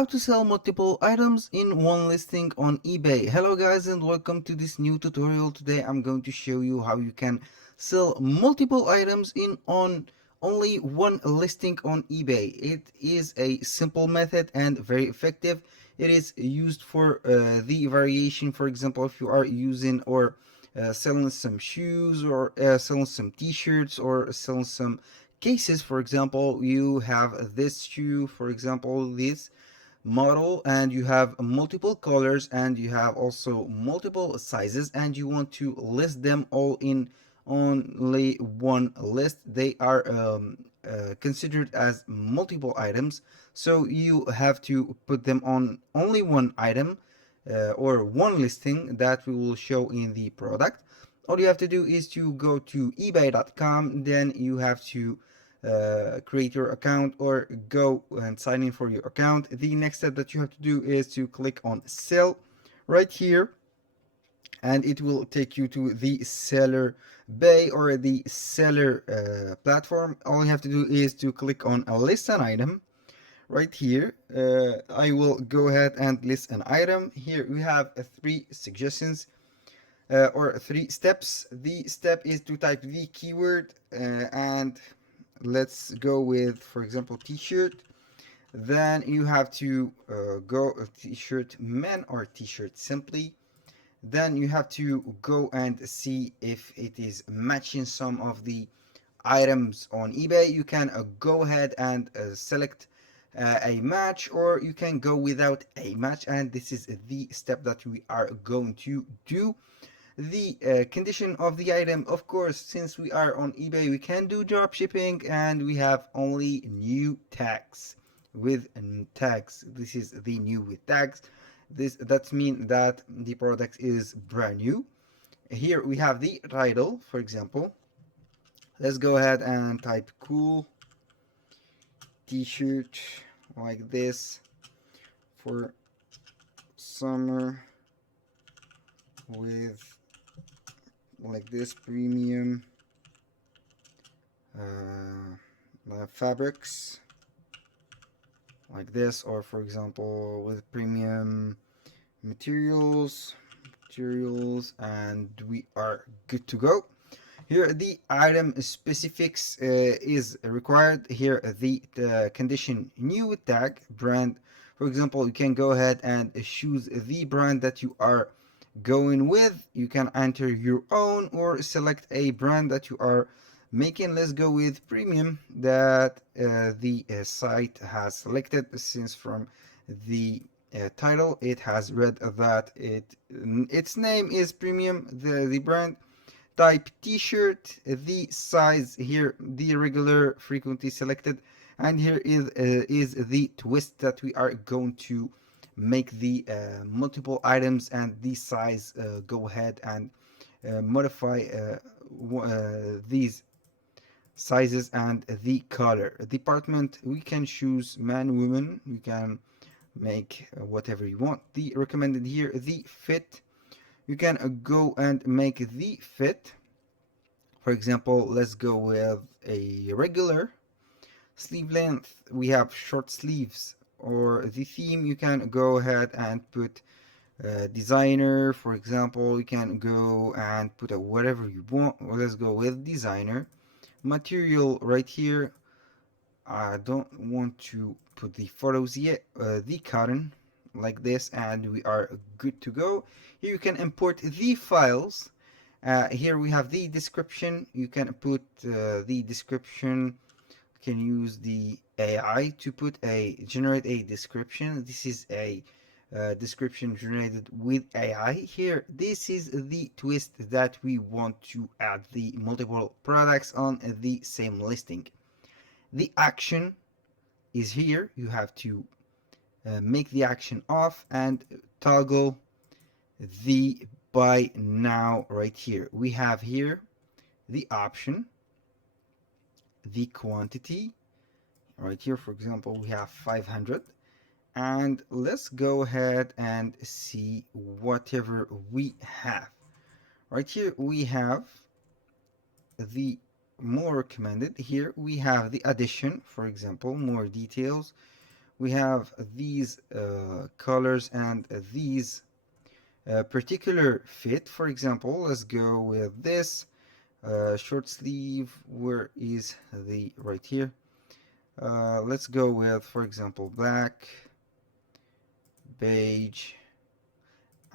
How to sell multiple items in one listing on eBay. Hello guys and welcome to this new tutorial. Today I'm going to show you how you can sell multiple items in on only one listing on eBay. It is a simple method and very effective. It is used for the variation. For example, if you are using or selling some shoes or selling some t-shirts or selling some cases. For example, you have this shoe, for example this model, and you have multiple colors and you have also multiple sizes, and you want to list them all in only one list. They are considered as multiple items, so you have to put them on only one item or one listing that we will show in the product. All you have to do is to go to ebay.com, then you have to create your account or go and sign in for your account. The next step that you have to do is to click on sell right here, and it will take you to the seller bay or the seller platform. All you have to do is to click on list an item right here. I will go ahead and list an item. Here we have three suggestions or three steps. The step is to type the keyword and let's go with, for example, t-shirt. Then you have to go t-shirt men or t-shirt simply. Then you have to go and see if it is matching some of the items on eBay. You can go ahead and select a match, or you can go without a match, and this is the step that we are going to do. The condition of the item, of course, since we are on eBay, we can do drop shipping, and we have only new tags with tags. This is the new with tags. That means that the product is brand new. Here we have the title. For example, let's go ahead and type cool t-shirt like this for summer with like this premium fabrics like this, or for example with premium materials, and we are good to go. Here the item specifics is required. Here the condition new with tag brand. For example, you can go ahead and choose the brand that you are going with. You can enter your own or select a brand that you are making. Let's go with premium that the site has selected, since from the title it has read that its name is premium, the brand. Type t-shirt, the size here, the regular frequently selected, and here is the twist that we are going to make the multiple items and the size. Go ahead and modify these sizes and the color. Department, we can choose man, woman, we can make whatever you want. The recommended here, the fit, you can go and make the fit. For example, let's go with a regular sleeve length. We have short sleeves. Or the theme, you can go ahead and put designer. For example, you can go and put whatever you want. Let's go with designer. Material right here, I don't want to put the photos yet. The cotton like this, and we are good to go. Here you can import the files. Here we have the description. You can put the description. You can use the AI to generate a description. This is a description generated with AI. Here, this is the twist that we want to add the multiple products on the same listing. The action is here. You have to make the action off and toggle the buy now right here. We have here the option, the quantity right here. For example, we have 500, and let's go ahead and see whatever we have. Right here we have the more recommended. Here we have the addition, for example, more details. we have these colors and these particular fit. For example, let's go with this short sleeve. Where is the right here? Let's go with, for example, black, beige,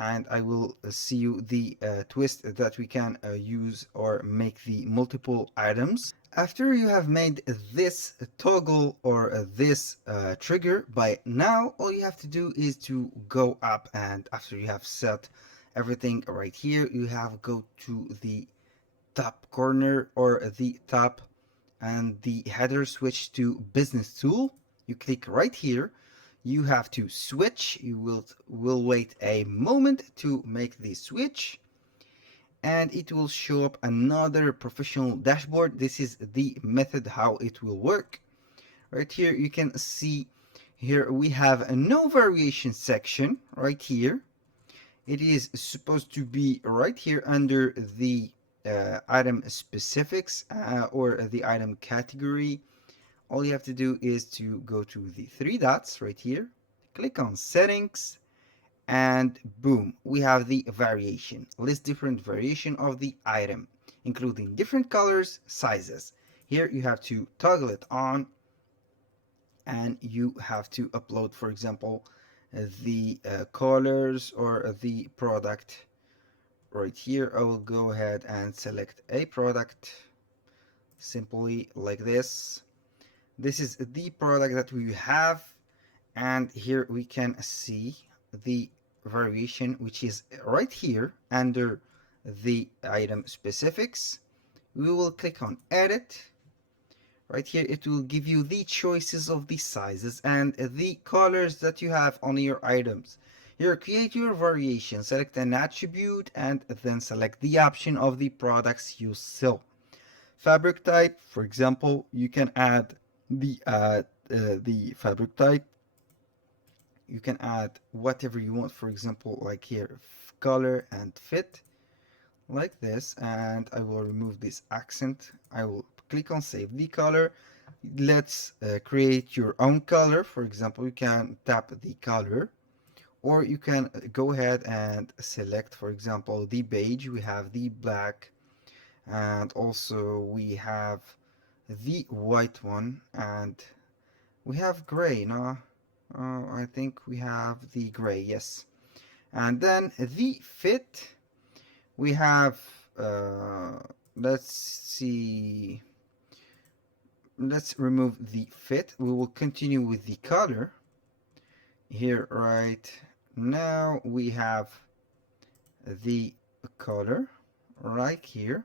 and I will see you the twist that we can use or make the multiple items. After you have made this toggle or this trigger, by now all you have to do is to go up, and after you have set everything right here, you have go to the top corner or the top and the header, switch to business tool. You click right here, you have to switch. You will wait a moment to make the switch, and it will show up another professional dashboard. This is the method how it will work. Right here you can see, here we have a no variation section right here. It is supposed to be right here under the item specifics or the item category. All you have to do is to go to the three dots right here, click on settings, and boom, we have the variation. List different variation of the item, including different colors, sizes. Here you have to toggle it on, and you have to upload, for example, the colors or the product. Right here I will go ahead and select a product simply like this. This is the product that we have, and here we can see the variation, which is right here under the item specifics. We will click on edit. Right here it will give you the choices of the sizes and the colors that you have on your items. Here, create your variation, select an attribute, and then select the option of the products you sell. Fabric type, for example, you can add the fabric type. You can add whatever you want, for example, like here, color and fit, like this. And I will remove this accent. I will click on save the color. Let's create your own color. For example, you can tap the color, or you can go ahead and select, for example, the beige. We have the black, and also we have the white one, and we have gray. No, I think we have the gray, yes. And then the fit, we have let's see, let's remove the fit. We will continue with the color. Here right now we have the color right here.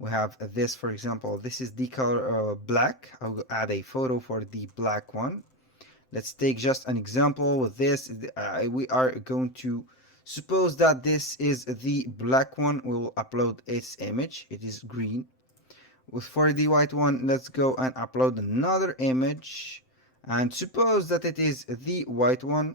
We have this, for example, this is the color black. I will add a photo for the black one. Let's take just an example with this. We are going to suppose that this is the black one. We will upload its image. It is green. For the white one, let's go and upload another image, and suppose that it is the white one.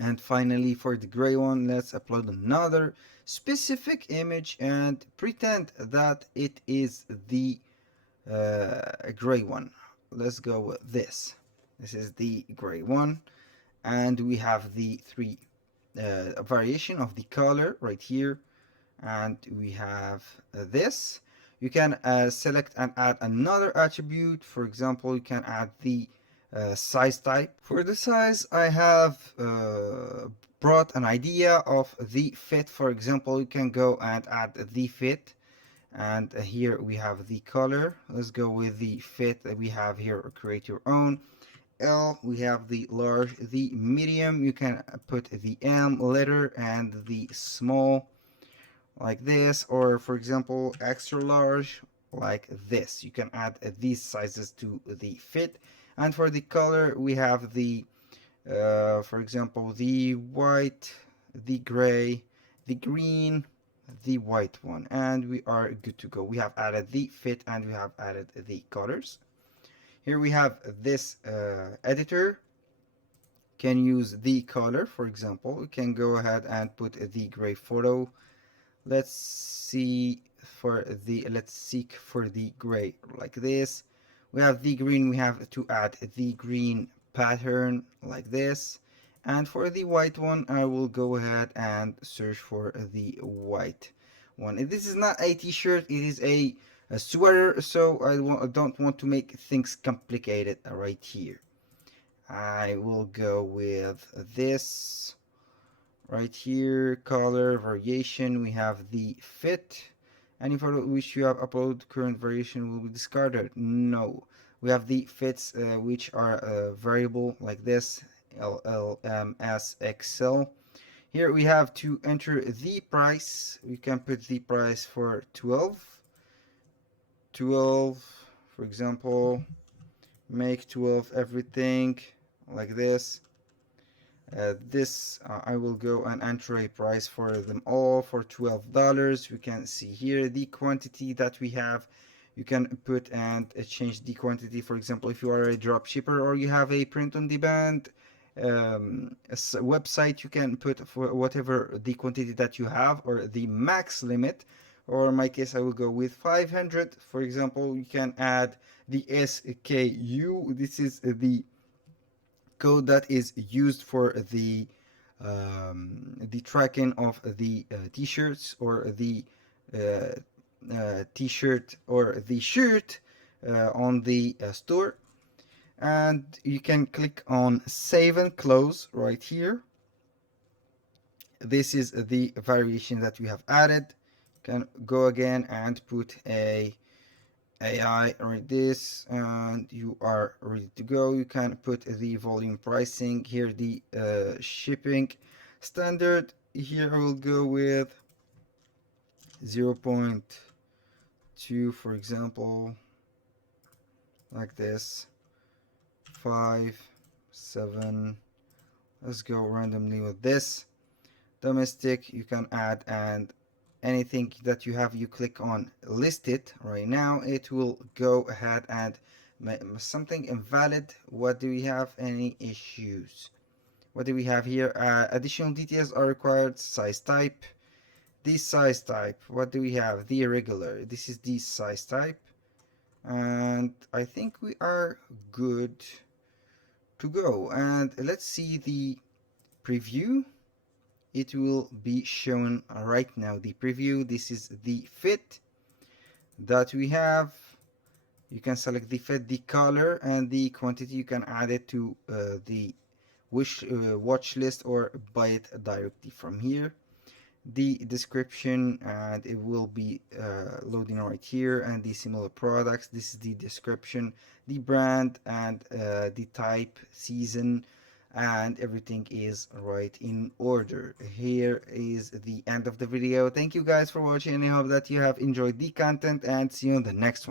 And finally, for the gray one, let's upload another specific image and pretend that it is the gray one. Let's go with this. This is the gray one, and we have the three variation of the color right here, and we have this. You can select and add another attribute. For example, you can add the size type. For the size, I have brought an idea of the fit. For example, you can go and add the fit, and here we have the color. Let's go with the fit that we have here, create your own. L, we have the large, the medium, you can put the M letter, and the small like this, or for example extra large like this. You can add these sizes to the fit. And for the color, we have the for example the white, the gray, the green, the white one, and we are good to go. We have added the fit and we have added the colors. Here we have this editor. Can use the color. For example, we can go ahead and put the gray photo. Let's seek for the gray like this. We have the green. We have to add the green pattern like this. And for the white one, I will go ahead and search for the white one. This is not a t-shirt, it is a sweater, so I don't want to make things complicated right here. I will go with this right here, color variation. We have the fit. Any photo which you have uploaded current variation will be discarded. No, we have the fits which are variable like this, LLMSXL. Here we have to enter the price. We can put the price for 12, for example. Make 12 everything like this. I will go and enter a price for them all for $12. We can see here the quantity that we have. You can put and change the quantity. For example, if you are a drop shipper or you have a print on demand website, you can put for whatever the quantity that you have or the max limit. Or in my case, I will go with 500. For example, you can add the SKU. This is the code that is used for the tracking of the t-shirts or the t-shirt or the shirt on the store. And you can click on save and close right here. This is the variation that we have added. You can go again and put a AI right this, and you are ready to go. You can put the volume pricing here, the shipping standard. Here I will go with 0.2, for example, like this. 5, 7. Let's go randomly with this. Domestic, you can add, and anything that you have, you click on list it right now, it will go ahead and something invalid. What do we have? Any issues? What do we have here? Additional details are required. Size type. This size type, what do we have? The irregular. This is the size type, and I think we are good to go. And let's see the preview. It will be shown right now. The preview, this is the fit that we have. You can select the fit, the color, and the quantity. You can add it to the watch list or buy it directly from here. The description, and it will be loading right here, and the similar products. This is the description, the brand, and the type, season, and everything is right in order. Here is the end of the video. Thank you guys for watching, and I hope that you have enjoyed the content, and see you on the next one.